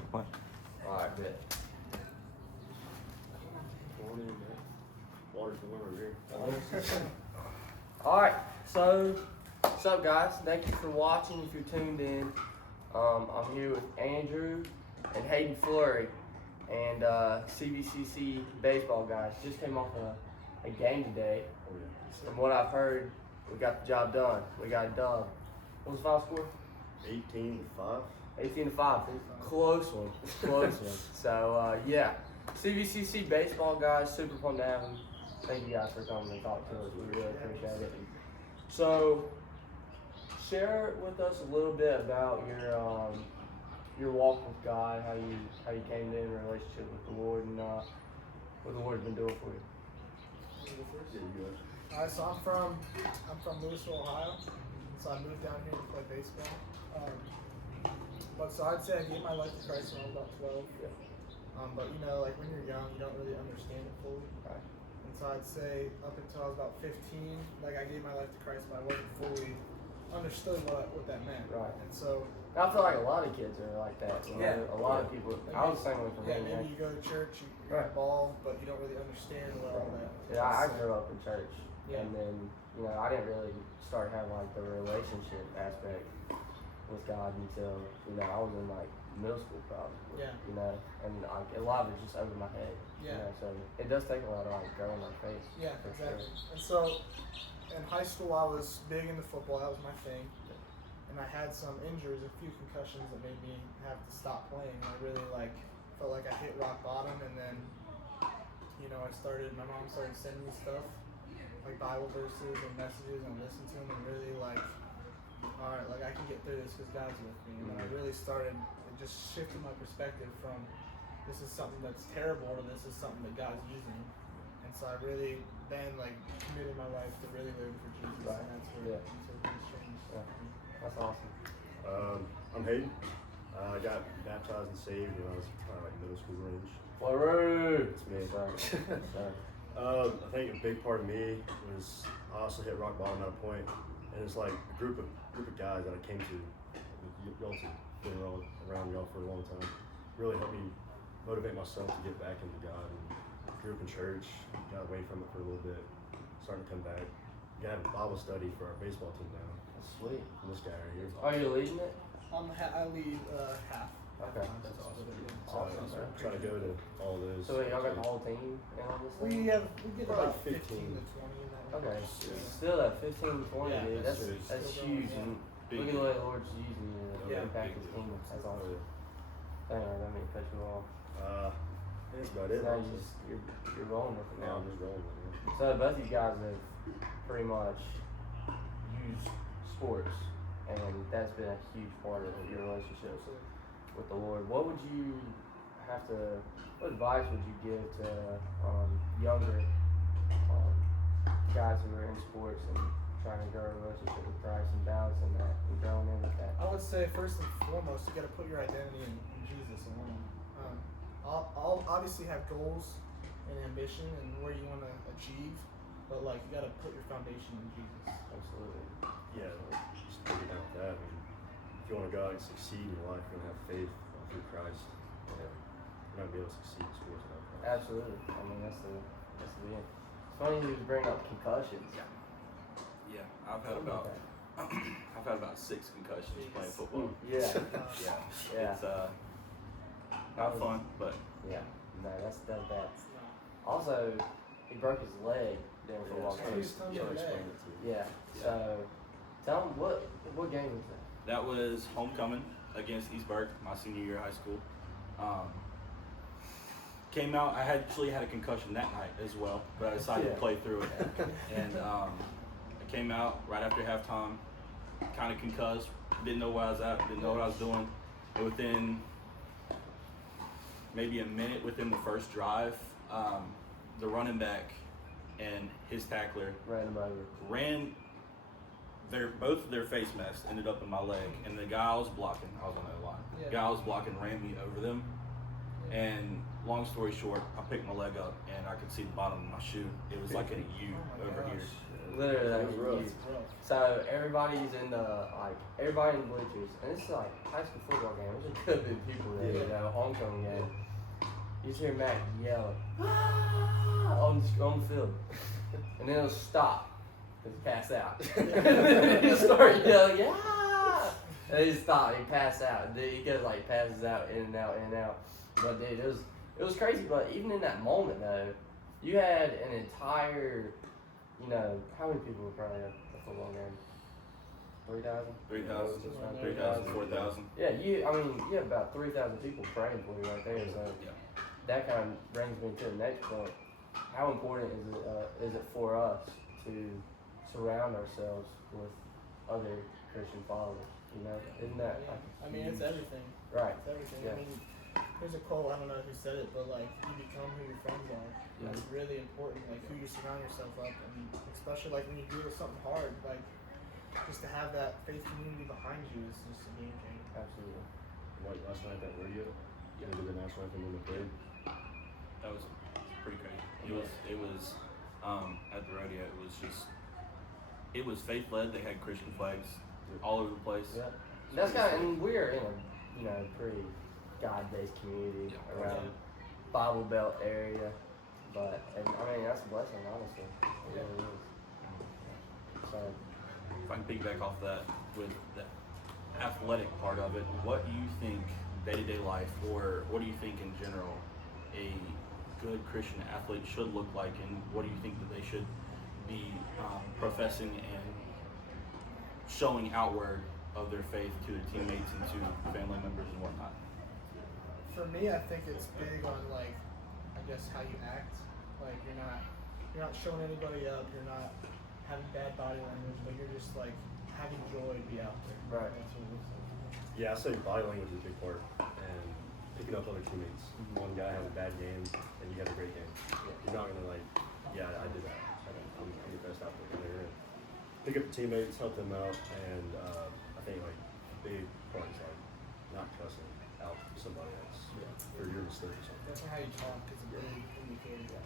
click play. Alright, bet. Water's going over here. Alright, so what's up guys? Thank you for watching if you're tuned in. I'm here with Andrew and Hayden Fleury and CVCC baseball guys. Just came off a game today. From what I've heard, we got the job done. We got a dub. What was the final score? 18-5. 18-5. Close one. Close one. So yeah, CVCC baseball guys, super fun to have them. Thank you guys for coming and talk to us. We really appreciate it. So, share with us a little bit about your walk with God, how you came in a relationship with the Lord, and what the Lord's been doing for you. Alright, so I'm from Louisville, Ohio. So I moved down here to play baseball. But so I'd say I gave my life to Christ when I was about 12. Yeah. But you know, like when you're young, you don't really understand it fully. Right. And so I'd say up until I was about 15, like I gave my life to Christ, but I wasn't fully understood what that meant. Right. And so I feel like a lot of kids are like that. You know? A lot of people. Like I was the same way for me. maybe you go to church, you're Right. ball, but you don't really understand what all that. Yeah, I grew up in church, Yeah. and then I didn't really start having like the relationship aspect with God until I was in like middle school probably. Yeah. And like a lot of it's just over my head. Yeah. So it does take a lot of like growing my faith. Yeah, for exactly. Sure. And so in high school, I was big into football. That was my thing. And I had some injuries, a few concussions that made me have to stop playing. I really felt like I hit rock bottom, and then my mom started sending me stuff like Bible verses and messages, and listen to them, and really all right, I can get through this because God's with me. And I really started, it just shifted my perspective from this is something that's terrible to this is something that God's using. And so I really then committed my life to really live for Jesus, Right. and that's where Yeah. things changed. Yeah. That's awesome. I'm Hayden. I got baptized and saved when I was probably like middle school range. Fleury! It's me. Sorry. I think a big part of me was I also hit rock bottom at a point, and it's like a group of guys that I came to. Y'all have been around y'all for a long time. Really helped me motivate myself to get back into God. And grew up in church, got away from it for a little bit, starting to come back. Got to have a Bible study for our baseball team now. That's sweet. And this guy right here. Are you leading it? I lead half. Okay. That's awesome. So I'm trying to go to all those. So y'all got the whole team in on this We thing? get Probably about 15 to 20 in that. Okay. Yeah. Still that 15 20, Yeah, dude. that's That's still huge. going, And look at the way the Lord's using you to Yeah. impact his kingdom. That's awesome. Dang, I didn't mean to cut you off. That's about it. So honestly. you're rolling with it Now now. I'm just rolling with it. So both of you guys have pretty much used sports, and that's been a huge part of your relationship with the Lord. What advice would you give to younger guys who are in sports and trying to grow a relationship with Christ and balancing that and growing in with that? I would say first and foremost, you got to put your identity in Jesus alone. I'll obviously have goals and ambition and where you want to achieve, but you got to put your foundation in Jesus. Absolutely. Yeah, just take it down with that. I mean, if you want to go out and succeed in life, you're going to have faith through Christ. You're not going to be able to succeed in sports without Christ. Absolutely. I mean, that's the end. It's funny you was bringing up concussions. Yeah, I've had about 6 concussions playing football. Yeah. Yeah, it's not fun, but Yeah. No, that's bad. Also, he broke his leg during the football game. So explain it to you. Yeah. So, tell him what game was that? that was homecoming against Eastburg, my senior year of high school. Came out, I actually had a concussion that night as well, but I decided to play through it. And I came out right after halftime, kind of concussed, didn't know where I was at, didn't know what I was doing. And within maybe a minute within the first drive, the running back and his tackler Ran him over. both of their face masks ended up in my leg, and the guy I was blocking, I was on the line. Yeah. The guy I was blocking ran me over them, and long story short, I picked my leg up and I could see the bottom of my shoe. It was like a U over here. Literally, That like was a rough. huge. So everybody's in the everybody in the bleachers, and it's like high school football game. There's a good bit of people there, homecoming game, you just hear Mac yell on the field, and then it'll stop because he passed out. And then he start yelling, yeah, and he stop. He passed out. And then he goes like passes out in and out, in and out. But dude, it was crazy. But even in that moment though, you had an entire, how many people were probably at the football game? 3,000? 3,000, 4,000. Yeah, you have about 3,000 people praying for you right there. So that kind of brings me to the next point. How important is it for us to surround ourselves with other Christian followers? Isn't that? It's everything. Right. It's everything. Yeah. There's a quote, I don't know who said it, but like, you become who your friends are. Yeah. It's really important, like who you surround yourself up, and especially like when you deal with something hard, like just to have that faith community behind you is just a game changer. Absolutely. Like last night at radio, they did the national anthem in the parade. That was pretty crazy. It was at the rodeo. It was faith led. They had Christian flags all over the place. Yeah. That's and we're in a pretty God-based community around Bible Belt area, but that's a blessing, honestly. It really is. So, if I can piggyback off that with the athletic part of it, what do you think day-to-day life, or what do you think in general a good Christian athlete should look like, and what do you think that they should be professing and showing outward of their faith to their teammates and to family members and whatnot? For me, I think it's big on how you act. Like you're not showing anybody up. You're not having bad body language, but you're just like having joy be out there. Right. That's what it looks like. Yeah, I say body language is a big part, and picking up other teammates. One guy has a bad game, and you have a great game. You're not gonna I did that. I'm the best out there. You're gonna pick up the teammates, help them out, and I think a big part is not cussing out somebody else for your mistake or something. Definitely how you talk is a big indicator.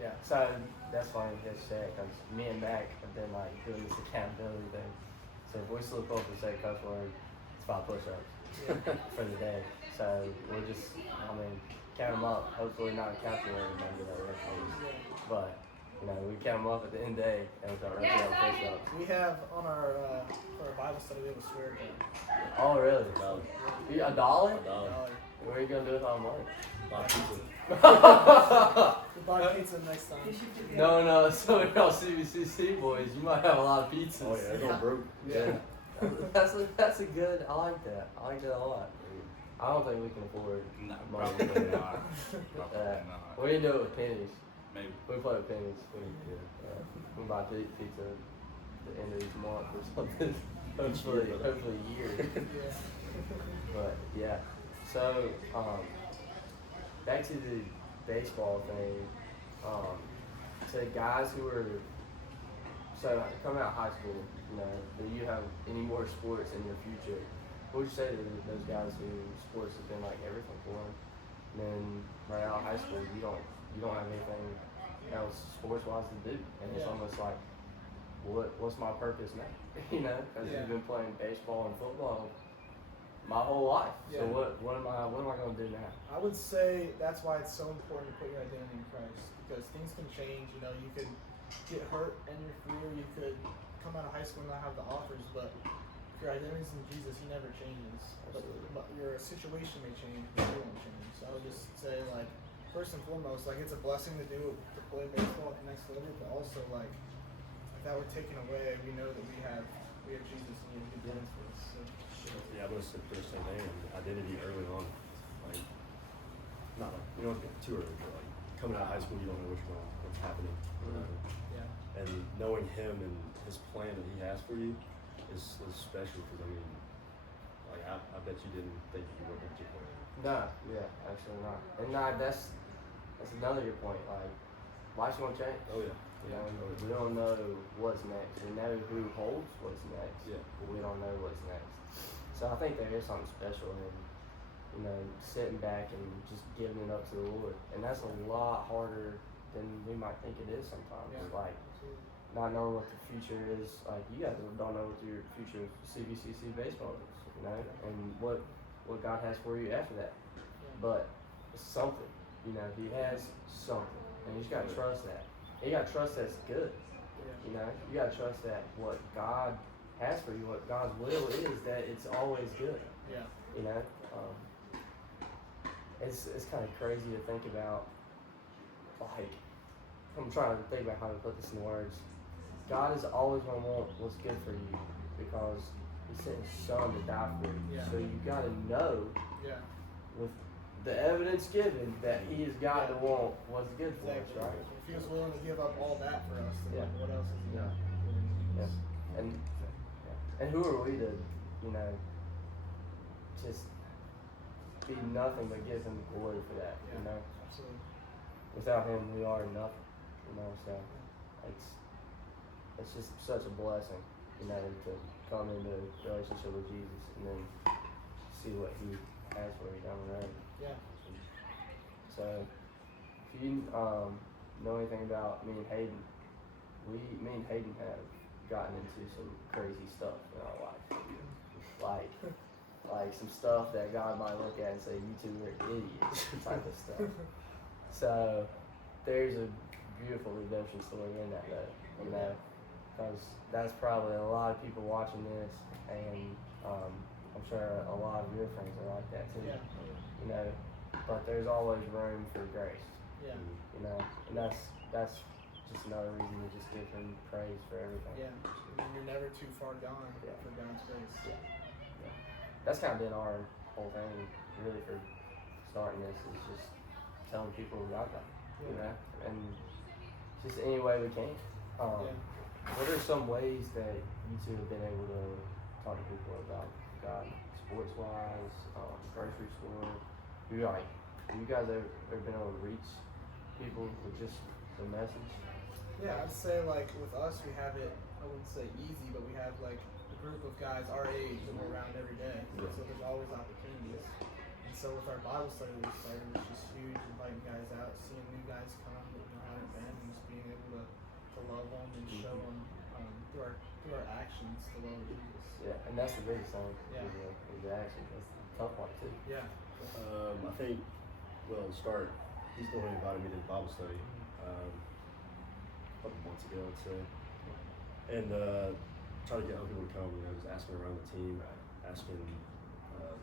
yeah. So that's funny you guys say it, because me and Mac have been doing this accountability thing. So if we slip up and say a cuss word, it's 5 push-ups for the day. So we're just, count them up. Hopefully not a calculator, maybe that works for us. But we count them up at the end of the day, and we start running down push-ups. We have on for our Bible study, we have a swear jar. Oh, really? $1? $1. What are you gonna do with all the money? Buy pizza. We'll buy pizza next time. No. So y'all CBCC boys, you might have a lot of pizzas. Oh yeah, they're going broke. Yeah. That's a good. I like that. I like that a lot. I don't think we can afford No, money. probably not. Probably Yeah. not. We can do it with pennies. Maybe. We play with pennies. We buy pizza at the end of each month or something. Hopefully a year. Yeah. But yeah. So back to the baseball thing. To guys who are coming out of high school, do you have any more sports in your future? What would you say to those guys who sports has been everything for them? And then right out of high school, you don't have anything else sports wise to do, and it's almost like, what's my purpose now? Because you've been playing baseball and football my whole life. So what am I going to do now? I would say that's why it's so important to put your identity in Christ, because things can change. You could get hurt and you're free, or you could come out of high school and not have the offers, but if your identity's in Jesus, He never changes. But your situation may change, but you won't change. So I would just say, first and foremost, it's a blessing to play baseball at the next level, but also if that were taken away, we know that we have Jesus and He has good plans for us. So. Yeah, I'm gonna say the same thing. Identity early on, not you don't get too early, but coming out of high school, you don't know what's happening. Yeah. And knowing Him and His plan that He has for you is special, because I bet you didn't think you would get your point. No, actually not. And that's another good point. Life's gonna change. Oh yeah. We don't know what's next. We know who holds what's next, but we don't know what's next. So I think there is something special in, sitting back and just giving it up to the Lord. And that's a lot harder than we might think it is sometimes. Yeah. Not knowing what the future is. You guys don't know what your future CBCC baseball is, and what God has for you after that. but it's something. You know, he has something, and you just gotta trust that. And you gotta trust that it's good. You know, you gotta trust that what God has for you, what God's will is, that it's always good. Yeah. You know, it's kind of crazy to think about. Like, I'm trying to think about how to put this in words. God is always gonna want what's good for you because He sent His Son to die for you. Yeah. So you gotta know Yeah. with the evidence given that He has got to want what's good for Exactly. us, right? If He was willing to give up all that for us, then Yeah. like, what else is He Yeah. got? Yeah. And who are we to, you know, just be nothing but give Him glory for that, you know? Absolutely. Without Him, we are nothing, you know, so it's just such a blessing, you know, to come into a relationship with Jesus and then see what He has for you down the road. Yeah. So, if you know anything about me and Hayden, me and Hayden have gotten into some crazy stuff in our life. Like some stuff that God might look at and say, you two are idiots, type of stuff. So, there's a beautiful redemption story in that, though, you know, because that's probably a lot of people watching this, and I'm sure a lot of your friends are like that too. Yeah. You know, but there's always room for grace. Yeah. You know, and that's just another reason to just give Him praise for everything. Yeah. I mean, you're never too far gone Yeah. for God's grace. Yeah. That's kind of been our whole thing, really, for starting this, is just telling people about God, you know, and just any way we can. What are some ways that you two have been able to talk to people about God, sports-wise, grocery store? You guys ever been able to reach people with just the message? Yeah, I'd say like with us, we have it, I wouldn't say easy, but we have like a group of guys our age that we're around every day. Yeah. So there's always opportunities. And so with our Bible study we started, it's just huge, inviting guys out, seeing new guys come that haven't been, and just being able to love them and show them through our actions the love of Jesus. Yeah, and that's the biggest thing. Yeah. Is the action. That's the tough part too. Yeah. I think, well, to start, he's the one who invited me to the Bible study a couple months ago, I'd say. And try to get other people to come, you know, just asking around the team, asking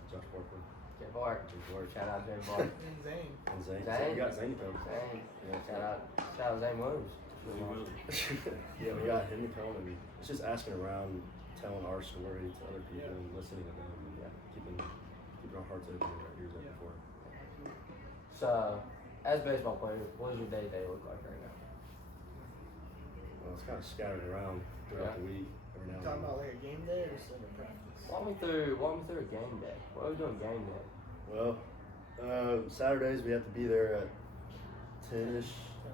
Josh Parker. Jay Bart. Shout out Jay Bart. And Zane. And Zane. Zane. We got Zane to come. Zane. Yeah, Shout out Zane Williams. Yeah, we got him to come, and it's just asking around, telling our story to other people and listening to them, and keeping our hearts open and our ears open for it. So, as a baseball player, what does your day-to-day look like right now? Well, it's kind of scattered around throughout the week. Every now and Talking then. about like a game day or just like a practice? Walk me through a game day. What are we doing game day? Well, Saturdays we have to be there at 10-ish,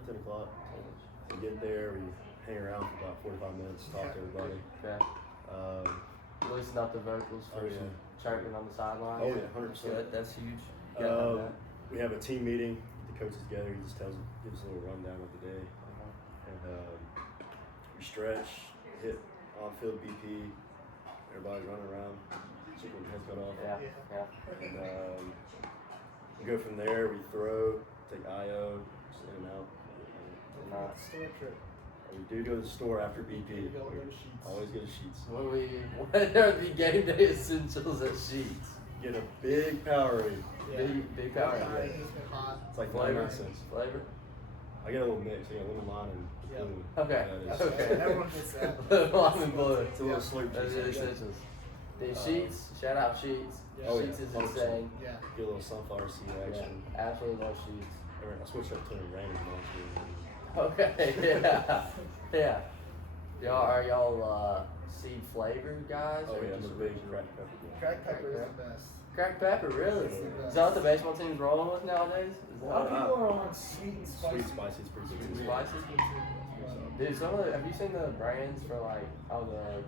10 o'clock. We get there, we hang around for about 45 minutes, talk to everybody. Okay. Loosen up the vocals for you chirping on the sideline. Oh yeah, 100%. Good. That's huge. You gotta have that. We have a team meeting, the coaches together, he just gives us a little rundown of the day. And we stretch, hit on-field BP, everybody's running around, chicken with heads cut off. Yeah. And we go from there, we throw, take IO, just in and out. Store trip. And we do go to the store after BP. You go to Sheets. Always go to Sheets. What are the game day essentials at Sheets? Get a big Powerade. Yeah. Big power. Powerade has been hot. It's like Flavor. 99 cents. Flavor? I get a little mix. I got lemon lime and Yeah. blue. Okay. Yeah, Okay. Everyone gets that. Lemon blue. It's a little slurp Those are the juice. essentials. The Sheets, shout out Sheets. Yeah. Oh, yeah. Sheets is 100%. insane. Yeah. Get a little sunflower seed action. Yeah, absolutely love Sheets. I switched up to a random monster. Okay, yeah. Are y'all seed flavored guys? Oh or yeah, I'm just a big original? cracked pepper guy. Cracked pepper is the best. Cracked pepper, really? It's the best. Is that what the baseball team's rolling with nowadays? Is A lot of that people are on sweet and spicy. Sweet spicy is pretty Sweet good. and too. spicy? Dude, have you seen the brands for like all the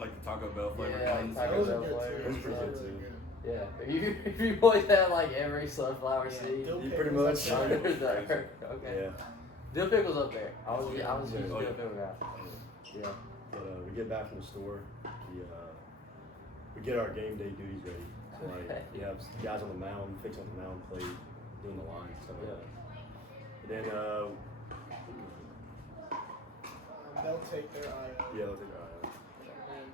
Like the Taco Bell flavor Yeah, ones. Taco Those Bell are good flavor. too. Those are pretty Those good are too. good. yeah? If you boys had like every sunflower Yeah, seed dill You pickles pretty up much- there. under there. Okay. Yeah. Dill pickles up there. I was a huge Oh, dill yeah. pickle guy. Yeah. But we get back from the store. We get our game day duties ready. Like you have guys on the mound, fixing up the mound plate, doing the line, stuff like that. And then They'll take their eye out. yeah, they'll take their eye out. And,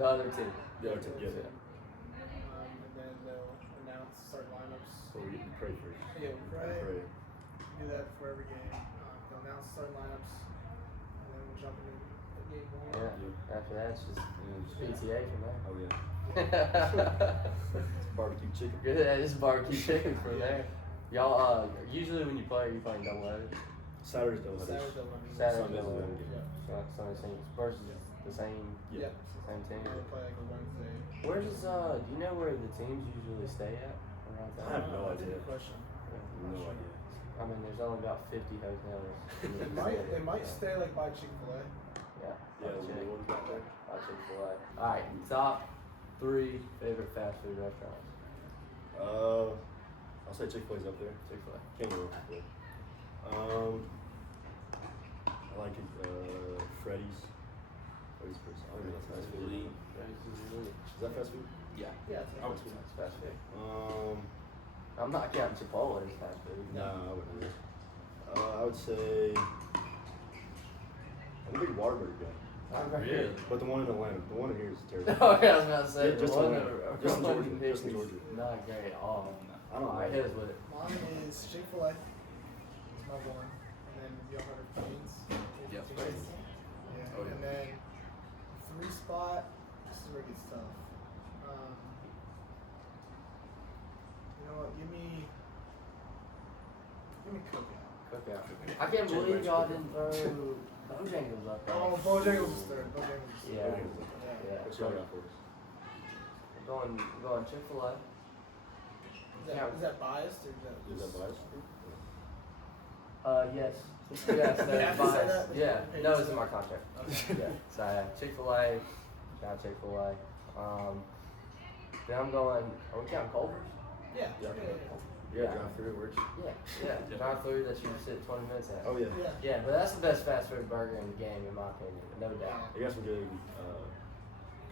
The other team. The other team, yeah. and then they'll announce start lineups. So we pray for it. Yeah, right. Pray. Do that before every game. They'll announce start lineups, and then we'll jump into the game one. Yeah. After that, it's just PTA from there. Oh yeah. It's barbecue chicken. Good. That is barbecue chicken from there. Y'all, usually when you play, you playing double headers. Saturday's double headers. Saturday, they'll run Saturday Sunday's double the headers. home game. Sunday same versus the same Yeah. same team. They'll play like a Wednesday. Where does do you know where the teams usually stay at around I have town? no That's a idea. good question. No idea. I mean, there's only about 50 hotels. in the They might city, so, stay like by Chick-fil-A. Yeah. Yeah, the new ones back there. Chick-fil-A. All right, top 3 favorite fast food restaurants. I'll say Chick-fil-A's up there. Chick-fil-A. Can't go wrong with Chick-fil-A. I like it. Freddy's. Freddy's pretty. I don't know if that's fast food. Is that fast food? Yeah. Yeah, it's Oh, like That's fast food. Um, I'm not counting Chipotle as fast food. no, I wouldn't. Really. I would say I'm a big Whataburger guy. Really? But the one in Atlanta, the one in here is terrible. Oh, yeah, I was about to say, Yeah, just the one Atlanta. that- Just in one Georgia. in Just in Hickory Georgia. is Not great at all. I don't All right, know. hit us with it. Mine is Chick-fil-A. It's my one. And then y'all heard of Cane's? Yep. Cane's. Yeah. Oh, yeah. And then 3 spot. This is where it gets tough. You know what? Give me Cookout. Cookout. I can't Chicken believe wings, y'all cookout. didn't throw Bojangles up there. Oh, Bojangles is third. Bojangles is Yeah. third. Yeah. What y'all got for us? We're going Chick-fil-A. Is that biased or is that? Is that biased? Yes. Yes, You have that's to say biased. that? Yeah. Okay, No, so- it's in my contract. Okay. Yeah. So Chick-fil-A. Got Chick-fil-A. Then I'm going. Are we counting Culver's? Yeah. Yeah. Yeah. Yeah, drive through it works. Yeah. Yeah. Drive through that you can sit 20 minutes at. Oh yeah. Yeah. Yeah, but that's the best fast food burger in the game, in my opinion. No doubt. They got some good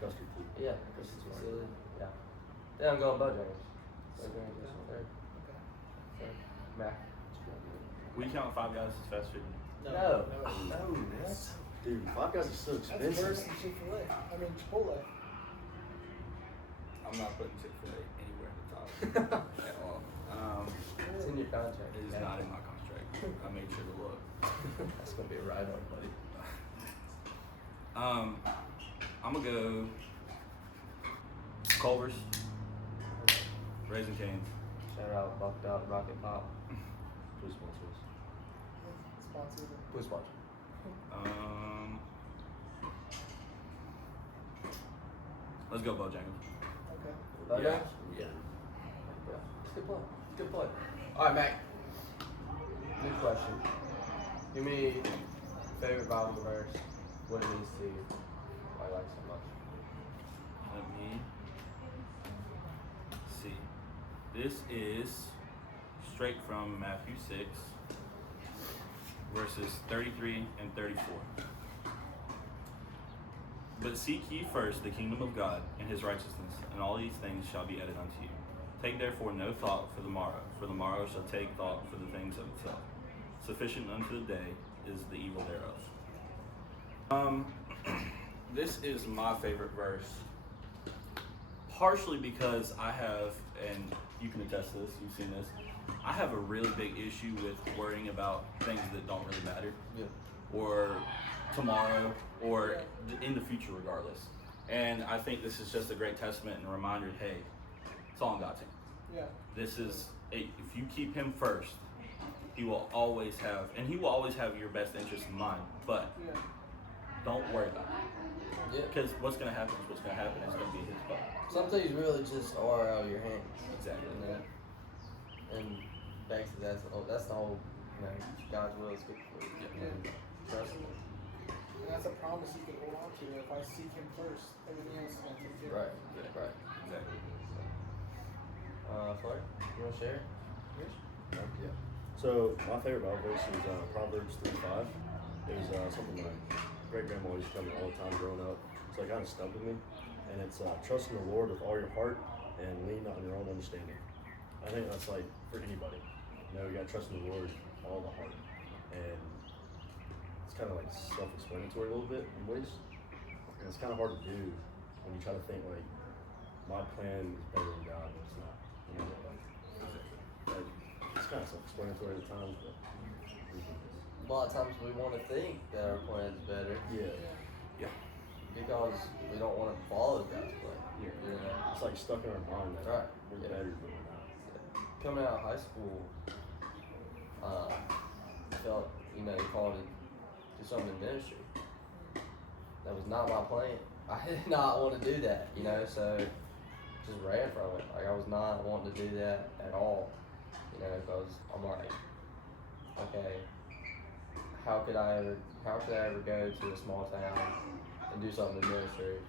custard too. Yeah. This is fine. Silly. Yeah. Then I'm going Bojangles. Bojangles is third. Okay. Mac. We count Five Guys as fast food. No. No, that's dude. Five Guys is so That's expensive. worse than Chick-fil-A. I mean Chipotle. I'm not putting Chick-fil-A anywhere at the top at all. It's in your contract. It is Yeah. not in my contract. I made sure to look. That's gonna be a write-up, buddy. I'm gonna go Culver's, Raising Cane's. Shout out Bucked Up, Rocket Pop. Please sponsor us. Sponsored. Please sponsor. Let's go Bojangles. Okay. Bojangles? Yeah. It's a good play. It's a good play. Alright, Mac. Good question. Give me favorite Bible verse. What it means to you. Why you like it so much. Let me see. This is straight from Matthew 6, verses 33 and 34. But seek ye first the kingdom of God and his righteousness, and all these things shall be added unto you. Take therefore no thought for the morrow shall take thought for the things of itself. Sufficient unto the day is the evil thereof. This is my favorite verse, partially because I have, and you can attest to this, you've seen this, I have a really big issue with worrying about things that don't really matter, or tomorrow, or in the future regardless. And I think this is just a great testament and a reminder, hey, it's all in God's hands. Yeah. This is, if you keep him first, he will always have your best interest in mind, but Yeah. don't worry about it. Yeah. Because what's going to happen is what's going to happen. It's going to be his fault. Some things really just are out of your hands. Exactly. You know? And basically that's the whole, God's will is good for you. Yeah. Trust him. And that's a promise you can hold on to. If I seek him first, everything else is going to take care of. Right. Exactly. Floyd, you want to share? Yeah. So my favorite Bible verse is Proverbs 3:5. It was something my great grandma used to tell me all the time growing up. So it kind of stuck with me. And it's trust in the Lord with all your heart and lean on your own understanding. I think that's like for anybody. You know, you gotta trust in the Lord with all the heart, and it's kind of like self-explanatory a little bit in ways, and it's kind of hard to do when you try to think like my plan is better than God. It's not. You know, like it's kind of self-explanatory at times, but A lot of times we want to think that our plan is better yeah, because we don't want to follow God's plan. yeah. You know? It's like stuck in our mind that Right. we're Yeah. better, but we're not. Coming out of high school, felt, he called to do something in ministry. That was not my plan. I did not want to do that, so just ran from it. Like, I was not wanting to do that at all, because I'm like, okay, how could I ever go to a small town and do something in ministry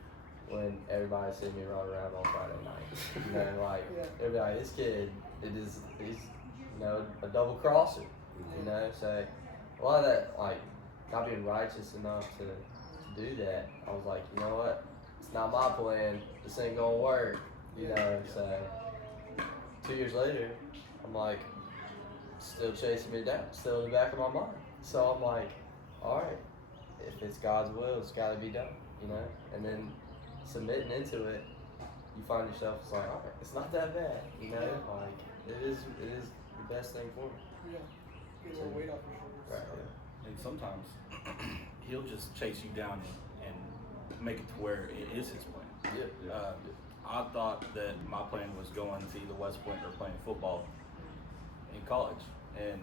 when everybody's seeing me run around on Friday night? They'll be like, this kid, he's a double crosser, so a lot of that, like, not being righteous enough to do that, I was like, you know what, it's not my plan, this ain't gonna work, so 2 years later, I'm like, still chasing me down, still in the back of my mind, so I'm like, alright, if it's God's will, it's gotta be done, and then submitting into it, you find yourself, it's like, alright, it's not that bad, like, it is the best thing for me. Yeah. Get a little weight off your shoulders. Right. And sometimes he'll just chase you down and make it to where it is his plan. Yeah. I thought that my plan was going to either West Point or playing football in college, and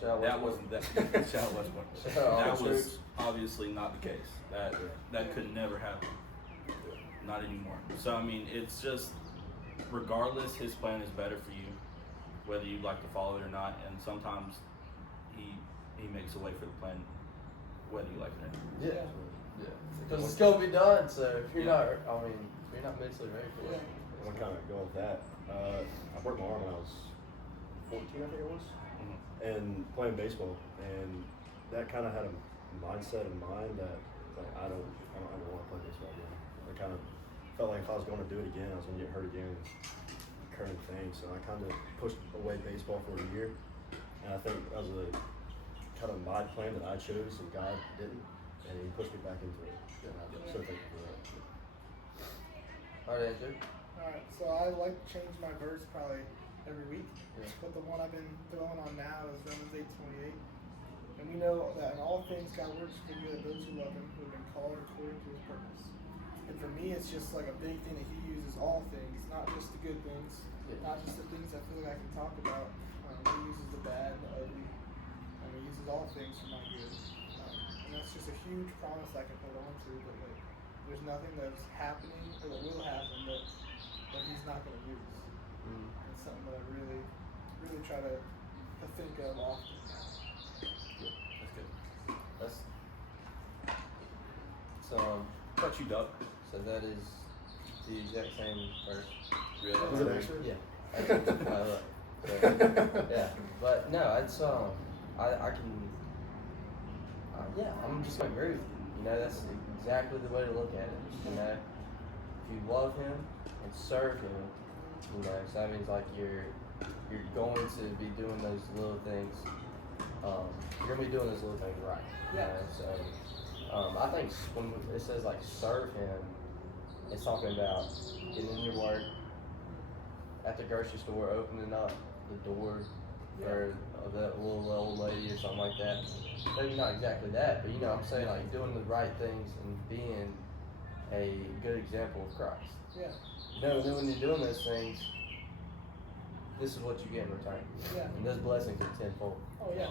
Shout out that West wasn't that. Shout out West Point. Shout out That all the was troops. obviously not the case. That could never happen. Not anymore. So I mean, it's just regardless, his plan is better for you, whether you like to follow it or not. And sometimes he makes a way for the plan, whether you like it or not. Yeah. Because it's gonna be done. So if you're not mentally ready for it. I'm gonna kind of go with that. I broke my arm when I was 14, I think it was, and playing baseball, and that kind of had a mindset in mind that like I don't ever want to play baseball again. I kind of felt like if I was going to do it again, I was going to get hurt again. It's a recurring thing, so I kind of pushed away baseball for a year, and I think that was a kind of my plan that I chose, and God didn't, and He pushed me back into it. And I'm so thankful for that. All right, Andrew. Alright, so I like to change my verse probably every week. Yeah. But the one I've been throwing on now is Romans 8:28. And we know that in all things God works for the good of those who love Him, who have been called according to His purpose. And for me, it's just like a big thing that He uses all things, not just the good things, not just the things I feel like I can talk about. He uses the bad, the ugly, and He uses all things for my good. And that's just a huge promise I can hold on to. But like, there's nothing that's happening or that will happen that He's not going to use. It's something that I really, really try to think of often. That's good. That's so. What about you, Doug? So that is the exact same verse. Really? Was it actually? Yeah. Yeah, but no, it's I can. Yeah, I'm just gonna agree with you. That's exactly the way to look at it. If you love Him and serve Him, so that means like you're going to be doing those little things. You're gonna be doing those little things right. So I think when it says like serve Him, it's talking about getting in your work at the grocery store, opening up the door for that little old lady or something like that. Maybe not exactly that, but I'm saying like doing the right things and being a good example of Christ. Yeah. And then when you're doing those things, this is what you get in return. Yeah. And those blessings are tenfold. Oh yeah.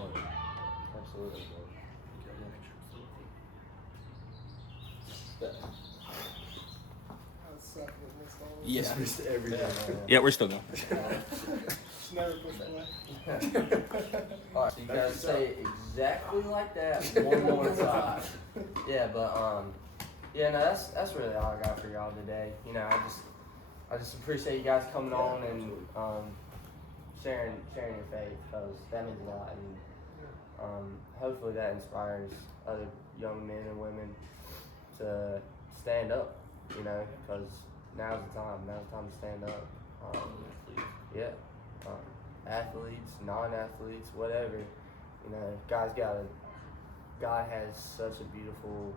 Absolutely. But, That sucked. It missed all of it. Yeah. Missed everything. Yeah, we're still going. Just never push away. Alright, so you guys say exactly like that one more time. Yeah, but no, that's really all I got for y'all today. I just appreciate you guys coming on and sharing your faith, because that means a lot, and hopefully that inspires other young men and women to stand up, because now's the time. Now's the time to stand up. Yeah. Athletes, non-athletes, whatever. You know, God has such a beautiful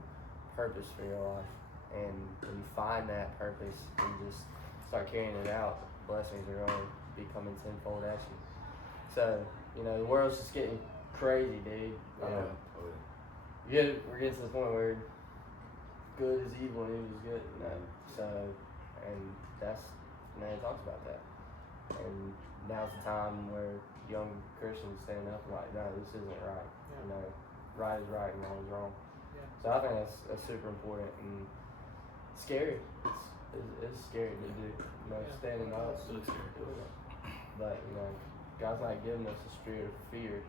purpose for your life, and when you find that purpose and just start carrying it out, blessings are going to be coming tenfold at you. So, you know, the world's just getting crazy, dude. We're getting to the point where good is evil and evil is good. You know? So, and that's, you know, it talks about that. And now's the time where young Christians stand up and like, no, this isn't right. Yeah. You know, right is right and wrong is wrong. Yeah. So I think that's super important and scary. It's scary to do. You know, standing up. But you know, God's not giving us a spirit of fear,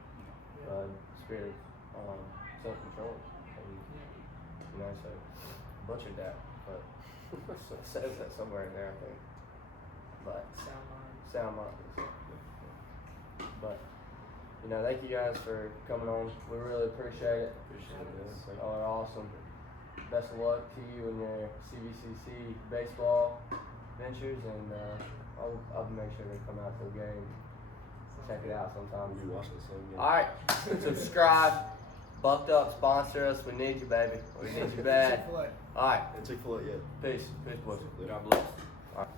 but a spirit of self-control. And you know, so butchered that, but it says that somewhere in there, I think. But sound mind. But you know, thank you guys for coming on. We really appreciate it. Y'all are awesome. Best of luck to you in your CVCC baseball ventures, and I'll make sure they come out to the game. Check it out sometime. We'll be watching the same game. All right, subscribe. Bucked Up, sponsor us. We need you, baby. We need you bad. All right. And Chick-fil-A, yeah. Peace, boys. God bless. All right.